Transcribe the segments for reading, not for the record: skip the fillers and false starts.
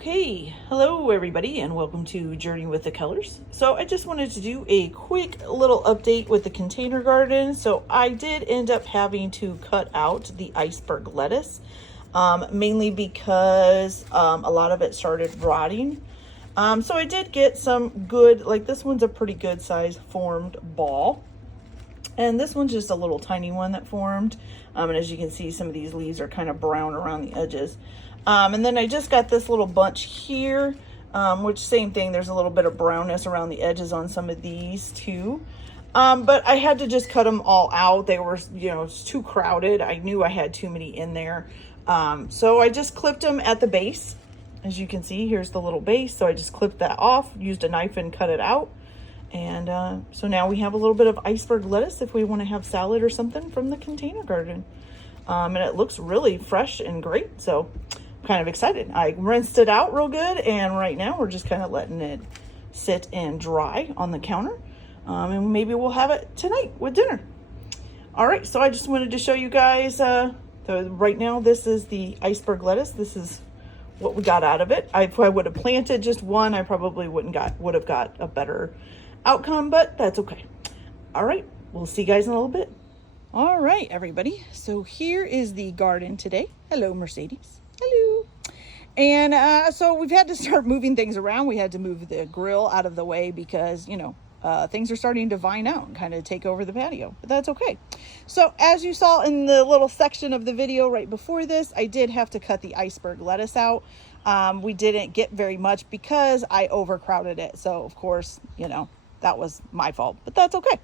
Okay, hello everybody and welcome to Journey with the Colors. So I just wanted to do a quick little update with the container garden. So I did end up having to cut out the iceberg lettuce, mainly because a lot of it started rotting. So I did get some good, like this one's a pretty good size formed ball. And this one's just a little tiny one that formed. And as you can see, some of these leaves are kind of brown around the edges. And then I just got this little bunch here, which same thing, there's a little bit of brownness around the edges on some of these too. But I had to just cut them all out. They were, it's too crowded. I knew I had too many in there. So I just clipped them at the base. As you can see, here's the little base. So I just clipped that off, used a knife and cut it out. And so now we have a little bit of iceberg lettuce if we want to have salad or something from the container garden. And it looks really fresh and great. So I'm kind of excited. I rinsed it out real good. And right now we're just kind of letting it sit and dry on the counter. And maybe we'll have it tonight with dinner. All right. So I just wanted to show you guys, right now this is the iceberg lettuce. This is what we got out of it. If I would have planted just one, I probably would have got a better outcome, but that's okay. All right, we'll see you guys in a little bit. All right, everybody, so here is the garden today. Hello, Mercedes. Hello. And so we've had to start moving things around. We had to move the grill out of the way because things are starting to vine out and kind of take over the patio, but that's okay. So as you saw in the little section of the video right before this, I did have to cut the iceberg lettuce out. We didn't get very much because I overcrowded it. So of course, that was my fault, but that's okay.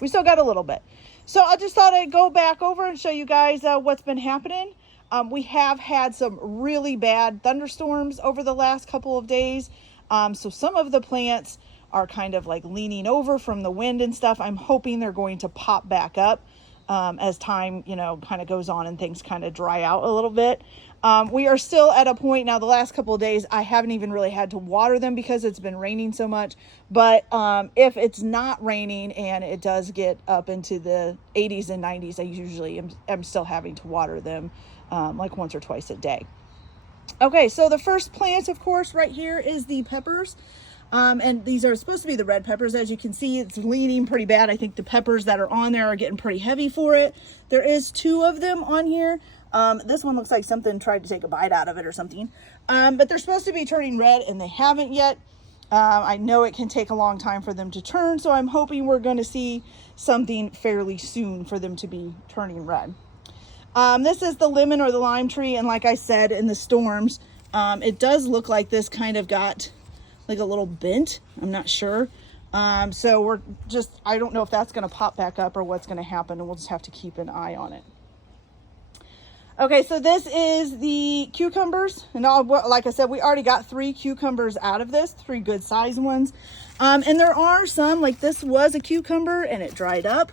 We still got a little bit. So I just thought I'd go back over and show you guys what's been happening. We have had some really bad thunderstorms over the last couple of days. So some of the plants are kind of like leaning over from the wind and stuff. I'm hoping they're going to pop back up as time, kind of goes on and things kind of dry out a little bit. We are still at a point now, the last couple of days, I haven't even really had to water them because it's been raining so much. But if it's not raining and it does get up into the 80s and 90s, I usually am still having to water them like once or twice a day. Okay, so the first plant, of course, right here is the peppers. And these are supposed to be the red peppers. As you can see, it's leaning pretty bad. I think the peppers that are on there are getting pretty heavy for it. There is 2 of them on here. This one looks like something tried to take a bite out of it or something. But they're supposed to be turning red and they haven't yet. I know it can take a long time for them to turn, so I'm hoping we're going to see something fairly soon for them to be turning red. This is the lemon or the lime tree. And like I said, in the storms, it does look like this kind of got like a little bent. I'm not sure. So I don't know if that's going to pop back up or what's going to happen, and we'll just have to keep an eye on it. Okay, so this is the cucumbers, and like I said, we already got 3 cucumbers out of this, 3 good sized ones. And there are some, like this was a cucumber and it dried up.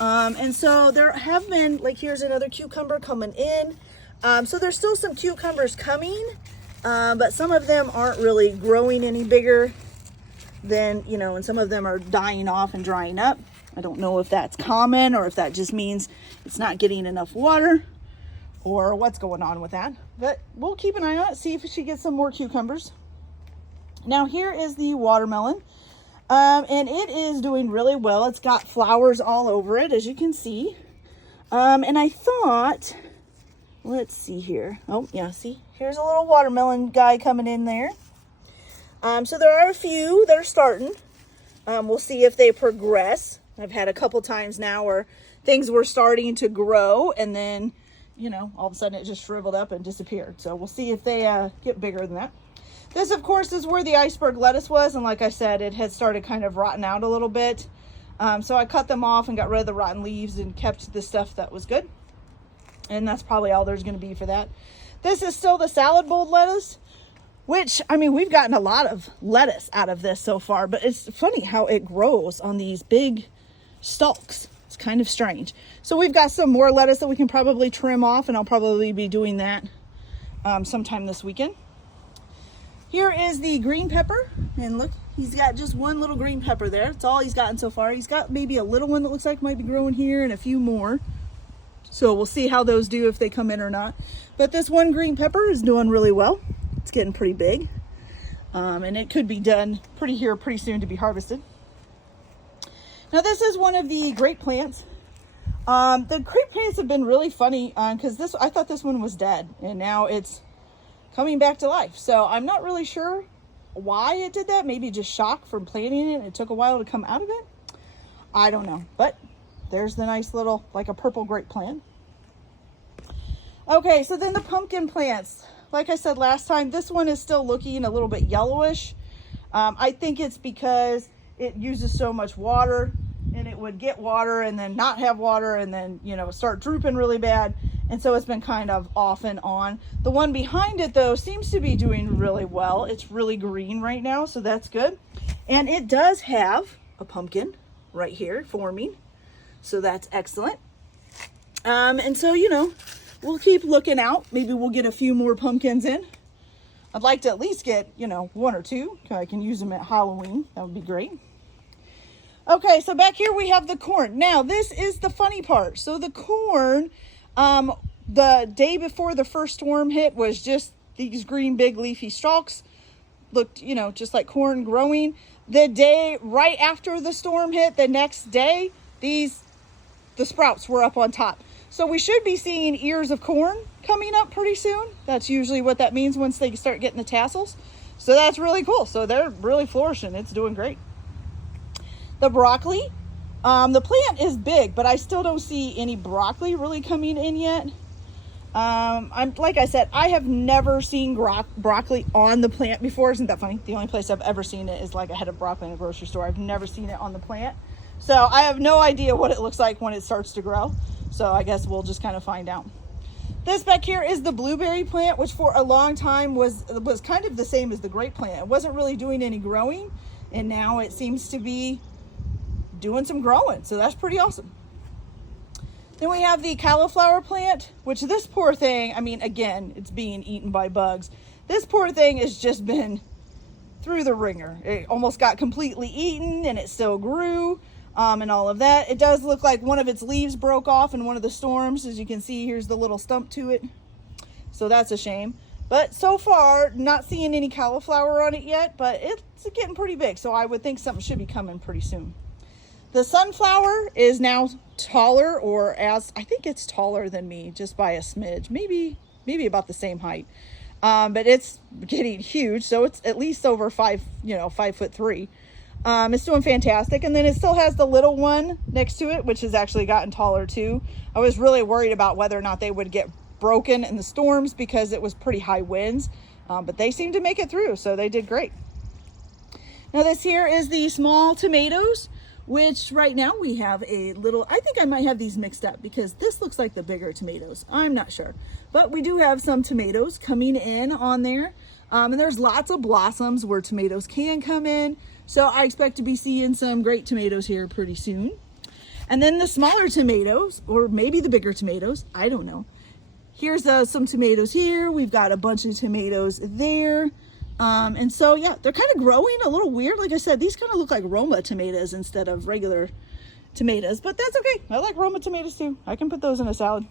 And so there have been, like here's another cucumber coming in. So there's still some cucumbers coming. But some of them aren't really growing any bigger than, and some of them are dying off and drying up. I don't know if that's common or if that just means it's not getting enough water or what's going on with that. But we'll keep an eye on it, see if she gets some more cucumbers. Now here is the watermelon. And it is doing really well. It's got flowers all over it, as you can see. And I thought, let's see here. Oh, yeah, see? Here's a little watermelon guy coming in there. So there are a few that are starting. We'll see if they progress. I've had a couple times now where things were starting to grow and then, all of a sudden it just shriveled up and disappeared. So we'll see if they get bigger than that. This, of course, is where the iceberg lettuce was. And like I said, it had started kind of rotting out a little bit. So I cut them off and got rid of the rotten leaves and kept the stuff that was good. And that's probably all there's going to be for that. This is still the salad bowl lettuce, which, we've gotten a lot of lettuce out of this so far, but it's funny how it grows on these big stalks. It's kind of strange. So we've got some more lettuce that we can probably trim off, and I'll probably be doing that sometime this weekend. Here is the green pepper, and look, he's got just one little green pepper there. That's all he's gotten so far. He's got maybe a little one that looks like might be growing here and a few more. So we'll see how those do, if they come in or not. But this one green pepper is doing really well. It's getting pretty big. And it could be done pretty soon to be harvested. Now this is one of the grape plants. The grape plants have been really funny because I thought this one was dead and now it's coming back to life. So I'm not really sure why it did that. Maybe just shock from planting it and it took a while to come out of it. I don't know, but there's the nice little, like a purple grape plant. Okay, so then the pumpkin plants. Like I said last time, this one is still looking a little bit yellowish. I think it's because it uses so much water, and it would get water and then not have water and then, you know, start drooping really bad. And so it's been kind of off and on. The one behind it though seems to be doing really well. It's really green right now, so that's good. And it does have a pumpkin right here forming, so that's excellent. And so, you know, we'll keep looking out. Maybe we'll get a few more pumpkins in. I'd like to at least get, you know, 1 or 2. I can use them at Halloween. That would be great. Okay, so back here we have the corn. Now, this is the funny part. So the corn, the day before the first storm hit was just these green, big leafy stalks. Looked, you know, just like corn growing. The day right after the storm hit, the next day, the sprouts were up on top. So we should be seeing ears of corn coming up pretty soon. That's usually what that means once they start getting the tassels. So that's really cool. So they're really flourishing. It's doing great. The broccoli, the plant is big, but I still don't see any broccoli really coming in yet. Like I said, I have never seen broccoli on the plant before. Isn't that funny? The only place I've ever seen it is like a head of broccoli in a grocery store. I've never seen it on the plant. So I have no idea what it looks like when it starts to grow. So I guess we'll just kind of find out. This back here is the blueberry plant, which for a long time was kind of the same as the grape plant. It wasn't really doing any growing, and now it seems to be doing some growing. So that's pretty awesome. Then we have the cauliflower plant, which this poor thing, I mean, again, it's being eaten by bugs. This poor thing has just been through the ringer. It almost got completely eaten and it still grew. And all of that. It does look like one of its leaves broke off in one of the storms. As you can see, here's the little stump to it. So that's a shame. But so far, not seeing any cauliflower on it yet, but it's getting pretty big. So I would think something should be coming pretty soon. The sunflower is now taller, or as I think it's taller than me just by a smidge, maybe about the same height. But it's getting huge. So it's at least over 5'3". It's doing fantastic. And then it still has the little one next to it, which has actually gotten taller too. I was really worried about whether or not they would get broken in the storms because it was pretty high winds, but they seemed to make it through, so they did great. Now this here is the small tomatoes, which right now we have a little, I think I might have these mixed up because this looks like the bigger tomatoes. I'm not sure, but we do have some tomatoes coming in on there. And there's lots of blossoms where tomatoes can come in. So I expect to be seeing some great tomatoes here pretty soon. And then the smaller tomatoes, or maybe the bigger tomatoes, I don't know. Here's some tomatoes here. We've got a bunch of tomatoes there. And so, yeah, they're kind of growing a little weird. Like I said, these kind of look like Roma tomatoes instead of regular tomatoes, but that's okay. I like Roma tomatoes too. I can put those in a salad.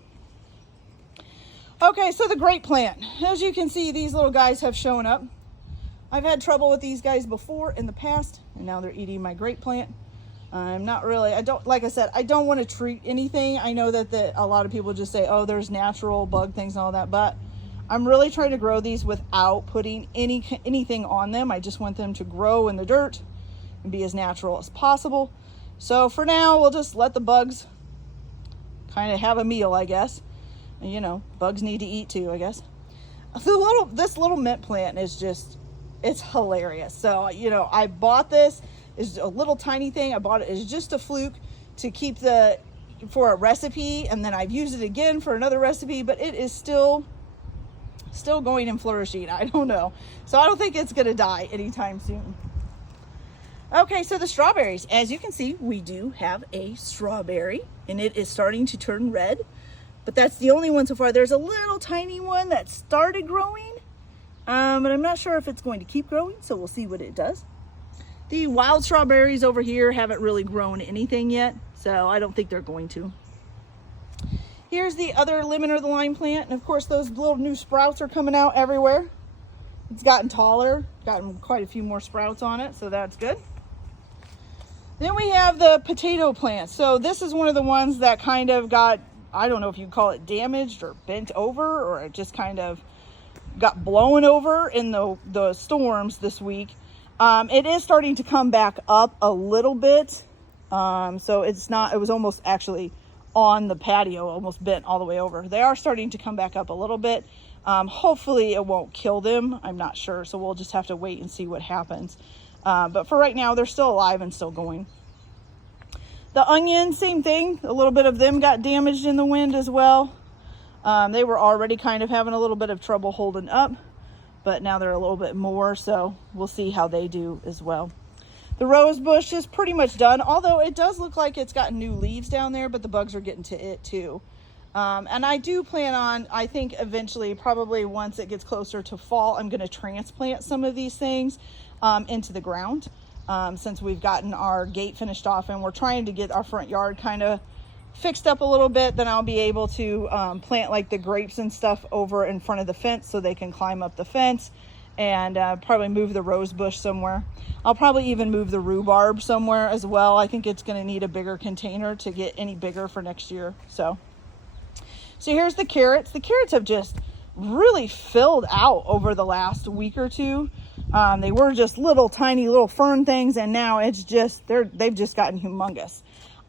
Okay, so the grape plant. As you can see, these little guys have shown up. I've had trouble with these guys before in the past, and now they're eating my grape plant. Like I said, I don't want to treat anything. I know that a lot of people just say, oh, there's natural bug things and all that, but I'm really trying to grow these without putting anything on them. I just want them to grow in the dirt and be as natural as possible. So for now, we'll just let the bugs kind of have a meal, I guess. And, you know, bugs need to eat too, I guess. This little mint plant is just, it's hilarious. So, you know, I bought this. It's a little tiny thing. I bought it as just a fluke to keep for a recipe. And then I've used it again for another recipe, but it is still going and flourishing. I don't know. So I don't think it's going to die anytime soon. Okay, so the strawberries. As you can see, we do have a strawberry and it is starting to turn red. But that's the only one so far. There's a little tiny one that started growing, but I'm not sure if it's going to keep growing, so we'll see what it does. The wild strawberries over here haven't really grown anything yet, so I don't think they're going to. Here's the other lemon or the lime plant, and of course those little new sprouts are coming out everywhere. It's gotten taller, gotten quite a few more sprouts on it, so that's good. Then we have the potato plant. So this is one of the ones that kind of got, I don't know if you call it damaged or bent over, or it just kind of got blown over in the storms this week. It is starting to come back up a little bit. So it was almost actually on the patio, almost bent all the way over. They are starting to come back up a little bit. Hopefully it won't kill them. I'm not sure. So we'll just have to wait and see what happens. But for right now, they're still alive and still going. The onions, same thing. A little bit of them got damaged in the wind as well. They were already kind of having a little bit of trouble holding up, but now they're a little bit more. So we'll see how they do as well. The rose bush is pretty much done, although it does look like it's got new leaves down there, but the bugs are getting to it too. And I do plan on, I think eventually, probably once it gets closer to fall, I'm going to transplant some of these things into the ground. Since we've gotten our gate finished off and we're trying to get our front yard kind of fixed up a little bit, then I'll be able to plant like the grapes and stuff over in front of the fence so they can climb up the fence, and probably move the rose bush somewhere. I'll probably even move the rhubarb somewhere as well. I think it's going to need a bigger container to get any bigger for next year. So here's the carrots. The carrots have just really filled out over the last week or two. They were just tiny little fern things, and now it's just they've just gotten humongous.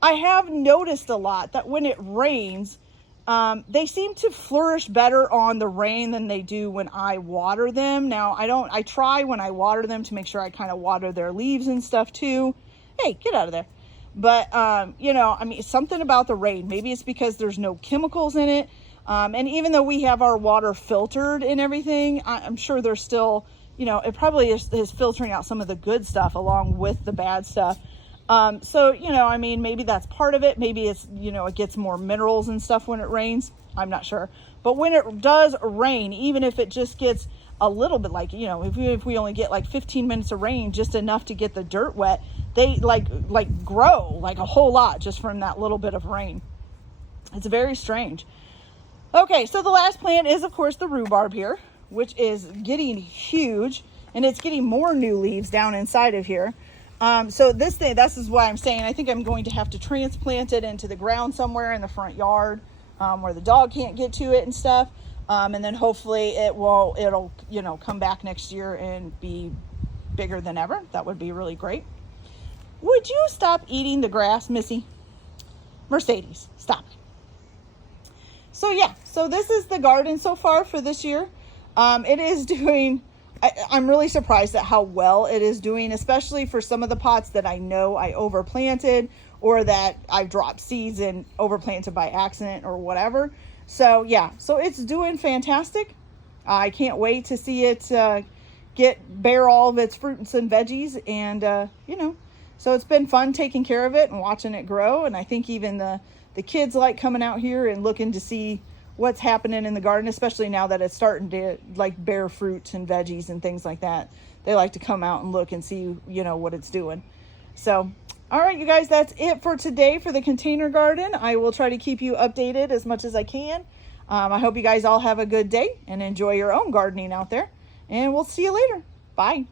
I have noticed a lot that when it rains, they seem to flourish better on the rain than they do when I water them. Now I try when I water them to make sure I kind of water their leaves and stuff too. Hey, get out of there. But something about the rain. Maybe it's because there's no chemicals in it. And even though we have our water filtered and everything, I'm sure there's still, it probably is filtering out some of the good stuff along with the bad stuff. Maybe that's part of it. Maybe it's, it gets more minerals and stuff when it rains. I'm not sure. But when it does rain, even if it just gets a little bit, like, if we only get like 15 minutes of rain, just enough to get the dirt wet, they like grow like a whole lot just from that little bit of rain. It's very strange. Okay, so the last plant is, of course, the rhubarb here, which is getting huge, and it's getting more new leaves down inside of here. So this is why I'm saying I think I'm going to have to transplant it into the ground somewhere in the front yard, where the dog can't get to it and stuff. And then hopefully it'll come back next year and be bigger than ever. That would be really great. Would you stop eating the grass, Missy? Mercedes, stop. So yeah, so this is the garden so far for this year. It is doing, I'm really surprised at how well it is doing, especially for some of the pots that I know I overplanted or that I've dropped seeds and overplanted by accident or whatever. So yeah, so it's doing fantastic. I can't wait to see it bear all of its fruits and veggies, and so it's been fun taking care of it and watching it grow. And I think even the kids like coming out here and looking to see what's happening in the garden, especially now that it's starting to like bear fruit and veggies and things like that. They like to come out and look and see, what it's doing. So, all right, you guys, that's it for today for the container garden. I will try to keep you updated as much as I can. I hope you guys all have a good day and enjoy your own gardening out there. And we'll see you later. Bye.